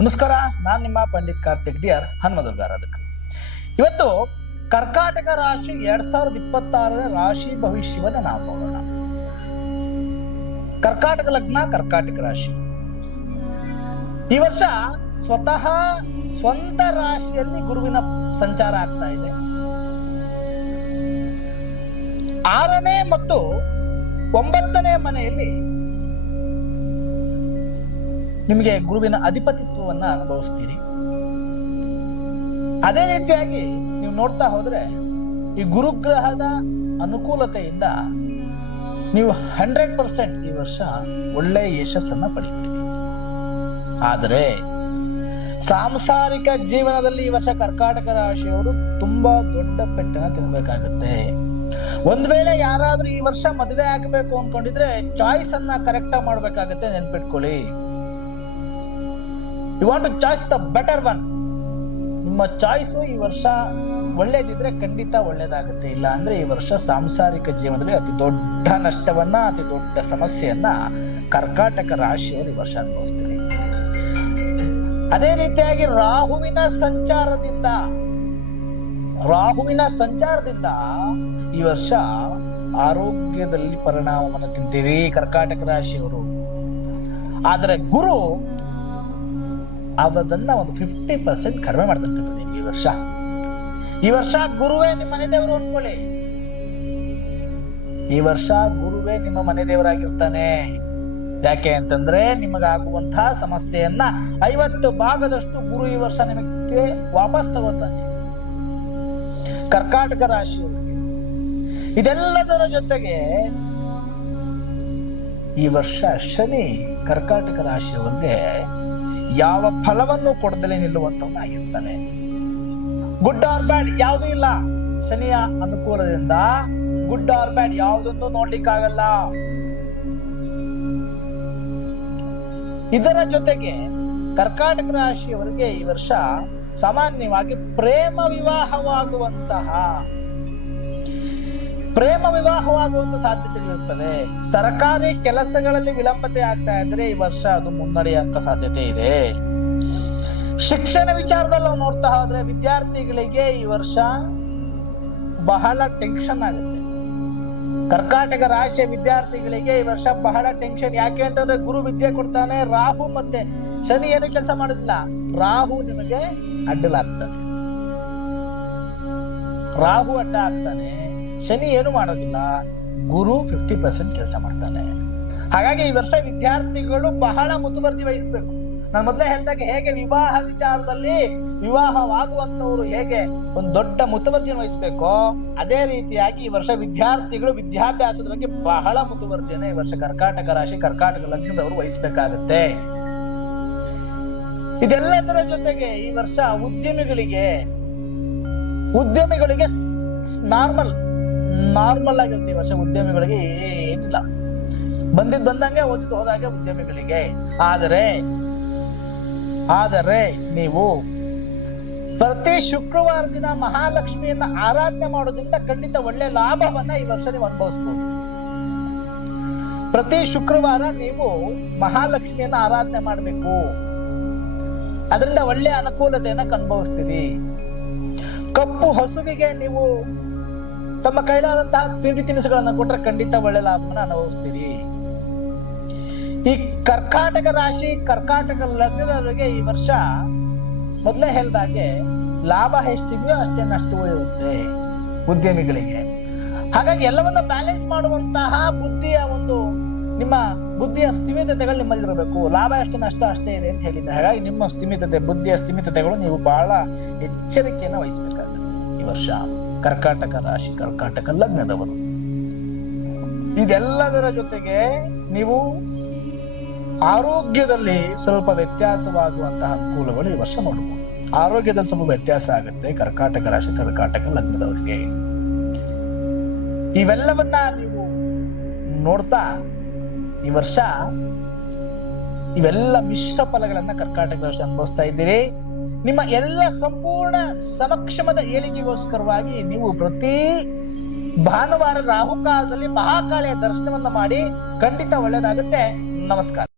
ನಮಸ್ಕಾರ, ನಾನು ನಿಮ್ಮ ಪಂಡಿತ್ ಕಾರ್ತಿಕ್ ಡಿಆರ್ ಹನುಮದುರ್ಗಾರಾಧಕ. ಇವತ್ತು ಕರ್ಕಾಟಕ ರಾಶಿ 2026 ರಾಶಿ ಭವಿಷ್ಯವನ್ನ ನಾವು ನೋಡೋಣ. ಕರ್ಕಾಟಕ ಲಗ್ನ, ಕರ್ಕಾಟಕ ರಾಶಿ. ಈ ವರ್ಷ ಸ್ವಂತ ರಾಶಿಯಲ್ಲಿ ಗುರುವಿನ ಸಂಚಾರ ಆಗ್ತಾ ಇದೆ. 6ನೇ ಮತ್ತು 9ನೇ ಮನೆಯಲ್ಲಿ ನಿಮಗೆ ಗುರುವಿನ ಅಧಿಪತಿತ್ವವನ್ನ ಅನುಭವಿಸ್ತೀರಿ. ಅದೇ ರೀತಿಯಾಗಿ ನೀವು ನೋಡ್ತಾ ಹೋದ್ರೆ ಈ ಗುರುಗ್ರಹದ ಅನುಕೂಲತೆಯಿಂದ ನೀವು 100% ಈ ವರ್ಷ ಒಳ್ಳೆಯ ಯಶಸ್ಸನ್ನ ಪಡೀತೀರಿ. ಆದರೆ ಸಾಂಸಾರಿಕ ಜೀವನದಲ್ಲಿ ಈ ವರ್ಷ ಕರ್ಕಾಟಕ ರಾಶಿಯವರು ತುಂಬಾ ದೊಡ್ಡ ಪೆಟ್ಟನ್ನ ತಿನ್ಬೇಕಾಗುತ್ತೆ. ಒಂದ್ ವೇಳೆ ಯಾರಾದ್ರೂ ಈ ವರ್ಷ ಮದುವೆ ಆಗಬೇಕು ಅನ್ಕೊಂಡಿದ್ರೆ ಚಾಯ್ಸ್ ಅನ್ನ ಕರೆಕ್ಟ್ ಆಗಿ ಮಾಡ್ಬೇಕಾಗತ್ತೆ. ನೆನ್ಪಿಟ್ಕೊಳ್ಳಿ, you want to choice the better one. ನಿಮ್ಮ ಚಾಯ್ಸು ಈ ವರ್ಷ ಒಳ್ಳೇದಿದ್ರೆ ಖಂಡಿತ ಒಳ್ಳೇದಾಗುತ್ತೆ. ಇಲ್ಲ ಅಂದ್ರೆ ಈ ವರ್ಷ ಸಾಂಸಾರಿಕ ಜೀವನದಲ್ಲಿ ಅತಿ ದೊಡ್ಡ ನಷ್ಟವನ್ನ, ಅತಿ ದೊಡ್ಡ ಸಮಸ್ಯೆಯನ್ನ ಕರ್ಕಾಟಕ ರಾಶಿಯವರು ಈ ವರ್ಷ ಅನುಭವಿಸ್ತಾರೆ. ಅದೇ ರೀತಿಯಾಗಿ ರಾಹುವಿನ ಸಂಚಾರದಿಂದ ಈ ವರ್ಷ ಆರೋಗ್ಯದಲ್ಲಿ ಪರಿಣಾಮವನ್ನು ತಿಂತೀರಿ ಕರ್ಕಾಟಕ ರಾಶಿಯವರು. ಆದರೆ ಗುರು ಅವದನ್ನ ಒಂದು 50% ಕಡಿಮೆ ಮಾಡ್ತಾರೆ ಈ ವರ್ಷ ಗುರುವೇ ನಿಮ್ಮ ಮನೆ ದೇವರು ಅನ್ಕೊಳ್ಳಿ. ಈ ವರ್ಷ ಗುರುವೇ ನಿಮ್ಮ ಮನೆ ದೇವರಾಗಿರ್ತಾನೆ. ಯಾಕೆ ಅಂತಂದ್ರೆ ನಿಮಗಾಗುವಂತಹ ಸಮಸ್ಯೆಯನ್ನ 50 ಭಾಗದಷ್ಟು ಗುರು ಈ ವರ್ಷ ನಿಮಗೆ ವಾಪಸ್ ತಗೋತಾನೆ. ಕರ್ಕಾಟಕ ರಾಶಿಯವರಿಗೆ ಇದೆಲ್ಲದರ ಜೊತೆಗೆ ಈ ವರ್ಷ ಶನಿ ಕರ್ಕಾಟಕ ರಾಶಿಯವರಿಗೆ ಯಾವ ಫಲವನ್ನು ಕೊಡದಲೇ ನಿಲ್ಲುವಂತವನಾಗಿರ್ತಾನೆ. ಗುಡ್ ಆರ್ ಬ್ಯಾಡ್ ಯಾವುದೂ ಇಲ್ಲ. ಶನಿಯ ಅನುಕೂಲದಿಂದ ಗುಡ್ ಆರ್ ಬ್ಯಾಡ್ ಯಾವುದೊಂದು ನೋಡ್ಲಿಕ್ಕಾಗಲ್ಲ. ಇದರ ಜೊತೆಗೆ ಕರ್ಕಾಟಕ ರಾಶಿಯವರಿಗೆ ಈ ವರ್ಷ ಸಾಮಾನ್ಯವಾಗಿ ಪ್ರೇಮ ವಿವಾಹವಾಗುವಂತಹ ಸಾಧ್ಯತೆಗಳಿರ್ತವೆ. ಸರ್ಕಾರಿ ಕೆಲಸಗಳಲ್ಲಿ ವಿಳಂಬತೆ ಆಗ್ತಾ ಇದ್ರೆ ಈ ವರ್ಷ ಅದು ಮುನ್ನಡೆಯುವಂತ ಸಾಧ್ಯತೆ ಇದೆ. ಶಿಕ್ಷಣ ವಿಚಾರದಲ್ಲಿ ನಾವು ನೋಡ್ತಾ ಹೋದ್ರೆ ವಿದ್ಯಾರ್ಥಿಗಳಿಗೆ ಈ ವರ್ಷ ಬಹಳ ಟೆನ್ಷನ್ ಆಗುತ್ತೆ. ಕರ್ಕಾಟಕ ರಾಶಿಯ ವಿದ್ಯಾರ್ಥಿಗಳಿಗೆ ಈ ವರ್ಷ ಬಹಳ ಟೆನ್ಷನ್. ಯಾಕೆ ಅಂತಂದ್ರೆ ಗುರು ವಿದ್ಯೆ ಕೊಡ್ತಾನೆ, ರಾಹು ಮತ್ತೆ ಶನಿ ಏನು ಕೆಲಸ ಮಾಡೋದಿಲ್ಲ. ರಾಹು ನಿಮಗೆ ಅಡ್ಡಲಾಗ್ತಾನೆ, ರಾಹು ಅಡ್ಡ ಆಗ್ತಾನೆ, ಶನಿ ಏನು ಮಾಡೋದಿಲ್ಲ, ಗುರು 50% ಕೆಲಸ ಮಾಡ್ತಾನೆ. ಹಾಗಾಗಿ ಈ ವರ್ಷ ವಿದ್ಯಾರ್ಥಿಗಳು ಬಹಳ ಮುತುವರ್ಜಿ ವಹಿಸಬೇಕು. ನಾನು ಮೊದಲೇ ಹೇಳಿದಾಗ ಹೇಗೆ ವಿವಾಹ ವಿಚಾರದಲ್ಲಿ ವಿವಾಹವಾಗುವಂತವರು ಹೇಗೆ ಒಂದು ದೊಡ್ಡ ಮುತುವರ್ಜಿಯನ್ನು ವಹಿಸಬೇಕೋ, ಅದೇ ರೀತಿಯಾಗಿ ಈ ವರ್ಷ ವಿದ್ಯಾರ್ಥಿಗಳು ವಿದ್ಯಾಭ್ಯಾಸದ ಬಗ್ಗೆ ಬಹಳ ಮುತುವರ್ಜಿಯನ್ನು ಈ ವರ್ಷ ಕರ್ಕಾಟಕ ರಾಶಿ, ಕರ್ಕಾಟಕ ಲಗ್ನದವರು ವಹಿಸಬೇಕಾಗತ್ತೆ. ಇದೆಲ್ಲದರ ಜೊತೆಗೆ ಈ ವರ್ಷ ಉದ್ಯಮಿಗಳಿಗೆ ನಾರ್ಮಲ್ ಆಗಿರುತ್ತೆ. ಈ ವರ್ಷ ಉದ್ಯಮಿಗಳಿಗೆ ಏನಿಲ್ಲ, ಬಂದಂಗೆ ಓದಿದ್ದು ಹೋದಾಗೆ ಉದ್ಯಮಿಗಳಿಗೆ. ಆದರೆ ನೀವು ಪ್ರತಿ ಶುಕ್ರವಾರ ದಿನ ಮಹಾಲಕ್ಷ್ಮಿಯನ್ನ ಆರಾಧನೆ ಮಾಡೋದ್ರಿಂದ ಖಂಡಿತ ಒಳ್ಳೆ ಲಾಭವನ್ನ ಈ ವರ್ಷ ನೀವು ಅನುಭವಿಸಬಹುದು. ಪ್ರತಿ ಶುಕ್ರವಾರ ನೀವು ಮಹಾಲಕ್ಷ್ಮಿಯನ್ನ ಆರಾಧನೆ ಮಾಡಬೇಕು. ಅದರಿಂದ ಒಳ್ಳೆ ಅನುಕೂಲತೆಯನ್ನ ಅನುಭವಿಸ್ತೀರಿ. ಕಪ್ಪು ಹಸುವಿಗೆ ನೀವು ತಮ್ಮ ಕೈಲಾದಂತಹ ತಿಂಡಿ ತಿನಿಸುಗಳನ್ನ ಕೊಟ್ರೆ ಖಂಡಿತ ಒಳ್ಳೆ ಲಾಭವನ್ನ ಅನುಭವಿಸ್ತೀರಿ. ಈ ಕರ್ಕಾಟಕ ರಾಶಿ, ಕರ್ಕಾಟಕ ಲಗ್ನದವರಿಗೆ ಈ ವರ್ಷ ಮೊದಲೇ ಹೇಳಿದಾಗೆ ಲಾಭ ಎಷ್ಟಿದೆಯೋ ಅಷ್ಟೇ ನಷ್ಟ ಇರುತ್ತೆ ಉದ್ಯಮಿಗಳಿಗೆ. ಹಾಗಾಗಿ ಎಲ್ಲವನ್ನ ಬ್ಯಾಲೆನ್ಸ್ ಮಾಡುವಂತಹ ನಿಮ್ಮ ಬುದ್ಧಿಯ ಸ್ಥಿಮಿತತೆಗಳು ನಿಮ್ಮಲ್ಲಿರಬೇಕು. ಲಾಭ ಎಷ್ಟು ನಷ್ಟ ಅಷ್ಟೇ ಇದೆ ಅಂತ ಹೇಳಿದ್ರೆ, ಹಾಗಾಗಿ ನಿಮ್ಮ ಬುದ್ಧಿಯ ಸ್ಥಿಮಿತತೆಗಳು ನೀವು ಬಹಳ ಎಚ್ಚರಿಕೆಯನ್ನು ವಹಿಸಬೇಕಾಗುತ್ತೆ ಈ ವರ್ಷ ಕರ್ಕಾಟಕ ರಾಶಿ, ಕರ್ಕಾಟಕ ಲಗ್ನದವರು. ಇದೆಲ್ಲದರ ಜೊತೆಗೆ ನೀವು ಆರೋಗ್ಯದಲ್ಲಿ ಸ್ವಲ್ಪ ವ್ಯತ್ಯಾಸವಾಗುವಂತಹ ಅನುಕೂಲಗಳು ಈ ವರ್ಷ ನೋಡಬಹುದು. ಆರೋಗ್ಯದಲ್ಲಿ ಸ್ವಲ್ಪ ವ್ಯತ್ಯಾಸ ಆಗುತ್ತೆ ಕರ್ಕಾಟಕ ರಾಶಿ, ಕರ್ಕಾಟಕ ಲಗ್ನದವರಿಗೆ. ಇವೆಲ್ಲವನ್ನ ನೀವು ನೋಡ್ತಾ ಈ ವರ್ಷ ಇವೆಲ್ಲ ಮಿಶ್ರ ಫಲಗಳನ್ನ ಕರ್ಕಾಟಕ ರಾಶಿ ಅನುಭವಿಸ್ತಾ ಇದ್ದೀರಿ. ನಿಮ್ಮ ಎಲ್ಲ ಸಂಪೂರ್ಣ ಸಮಕ್ಷಮದ ಏಳಿಗೆಗೋಸ್ಕರವಾಗಿ ನೀವು ಪ್ರತಿ ಭಾನುವಾರ ರಾಹುಕಾಲದಲ್ಲಿ ಮಹಾಕಾಳಿಯ ದರ್ಶನವನ್ನ ಮಾಡಿ ಖಂಡಿತ ಒಳ್ಳೆಯದಾಗುತ್ತೆ. ನಮಸ್ಕಾರ.